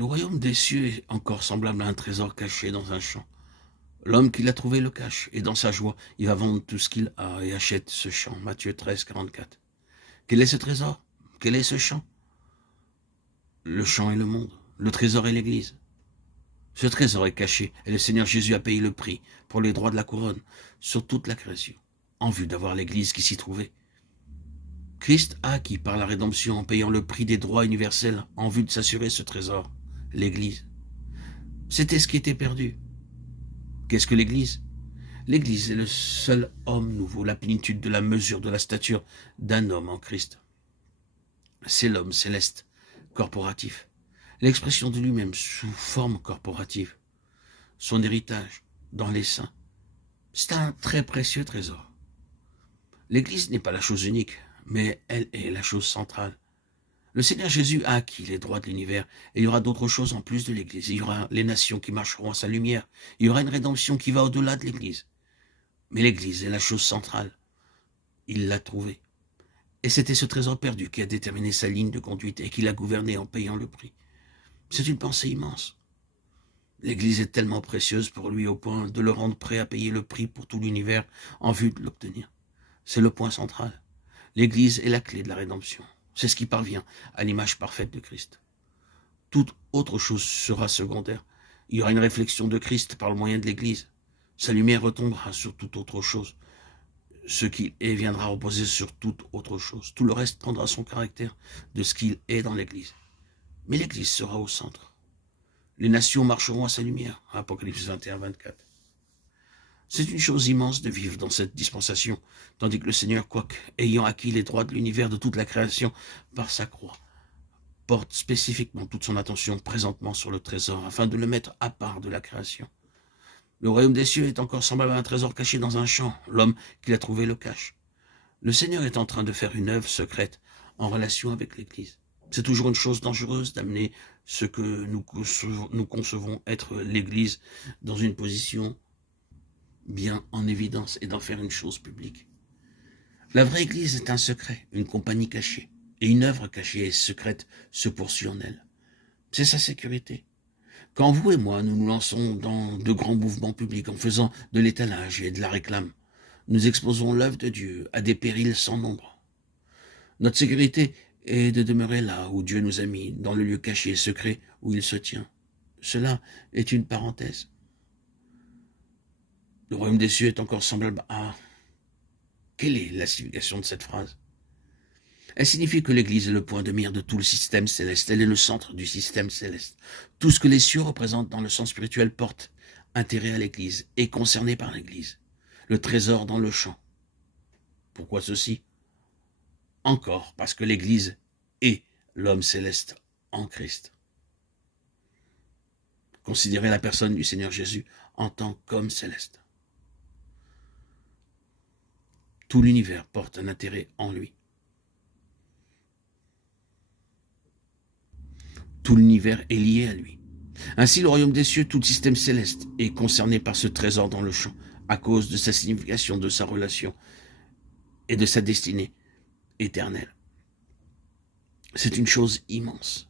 Le royaume des cieux est encore semblable à un trésor caché dans un champ. L'homme qui l'a trouvé le cache, et dans sa joie, il va vendre tout ce qu'il a et achète ce champ. Matthieu 13, 44. Quel est ce trésor? Quel est ce champ? Le champ est le monde, le trésor est l'Église. Ce trésor est caché, et le Seigneur Jésus a payé le prix pour les droits de la couronne sur toute la création, en vue d'avoir l'Église qui s'y trouvait. Christ a acquis par la rédemption en payant le prix des droits universels en vue de s'assurer ce trésor, l'Église. C'était ce qui était perdu. Qu'est-ce que l'Église? L'Église est le seul homme nouveau, la plénitude de la mesure de la stature d'un homme en Christ. C'est l'homme céleste, corporatif, l'expression de lui-même sous forme corporative, son héritage dans les saints. C'est un très précieux trésor. L'Église n'est pas la chose unique, mais elle est la chose centrale. Le Seigneur Jésus a acquis les droits de l'univers, et il y aura d'autres choses en plus de l'Église. Il y aura les nations qui marcheront à sa lumière. Il y aura une rédemption qui va au-delà de l'Église. Mais l'Église est la chose centrale. Il l'a trouvée. Et c'était ce trésor perdu qui a déterminé sa ligne de conduite et qui l'a gouverné en payant le prix. C'est une pensée immense. L'Église est tellement précieuse pour lui au point de le rendre prêt à payer le prix pour tout l'univers en vue de l'obtenir. C'est le point central. L'Église est la clé de la rédemption. C'est ce qui parvient à l'image parfaite de Christ. Toute autre chose sera secondaire. Il y aura une réflexion de Christ par le moyen de l'Église. Sa lumière retombera sur toute autre chose. Ce qu'il est viendra reposer sur toute autre chose. Tout le reste prendra son caractère de ce qu'il est dans l'Église. Mais l'Église sera au centre. Les nations marcheront à sa lumière. Apocalypse 21, 24. C'est une chose immense de vivre dans cette dispensation, tandis que le Seigneur, quoique ayant acquis les droits de l'univers de toute la création par sa croix, porte spécifiquement toute son attention présentement sur le trésor, afin de le mettre à part de la création. Le royaume des cieux est encore semblable à un trésor caché dans un champ. L'homme qui l'a trouvé le cache. Le Seigneur est en train de faire une œuvre secrète en relation avec l'Église. C'est toujours une chose dangereuse d'amener ce que nous concevons être l'Église dans une position bien en évidence et d'en faire une chose publique. La vraie Église est un secret, une compagnie cachée, et une œuvre cachée et secrète se poursuit en elle. C'est sa sécurité. Quand vous et moi, nous nous lançons dans de grands mouvements publics en faisant de l'étalage et de la réclame, nous exposons l'œuvre de Dieu à des périls sans nombre. Notre sécurité est de demeurer là où Dieu nous a mis, dans le lieu caché et secret où il se tient. Cela est une parenthèse. Le royaume des cieux est encore semblable à... Quelle est la signification de cette phrase? Elle signifie que l'Église est le point de mire de tout le système céleste. Elle est le centre du système céleste. Tout ce que les cieux représentent dans le sens spirituel porte intérêt à l'Église, est concerné par l'Église. Le trésor dans le champ. Pourquoi ceci? Encore parce que l'Église est l'homme céleste en Christ. Considérez la personne du Seigneur Jésus en tant qu'homme céleste. Tout l'univers porte un intérêt en lui. Tout l'univers est lié à lui. Ainsi, le royaume des cieux, tout le système céleste, est concerné par ce trésor dans le champ, à cause de sa signification, de sa relation et de sa destinée éternelle. C'est une chose immense.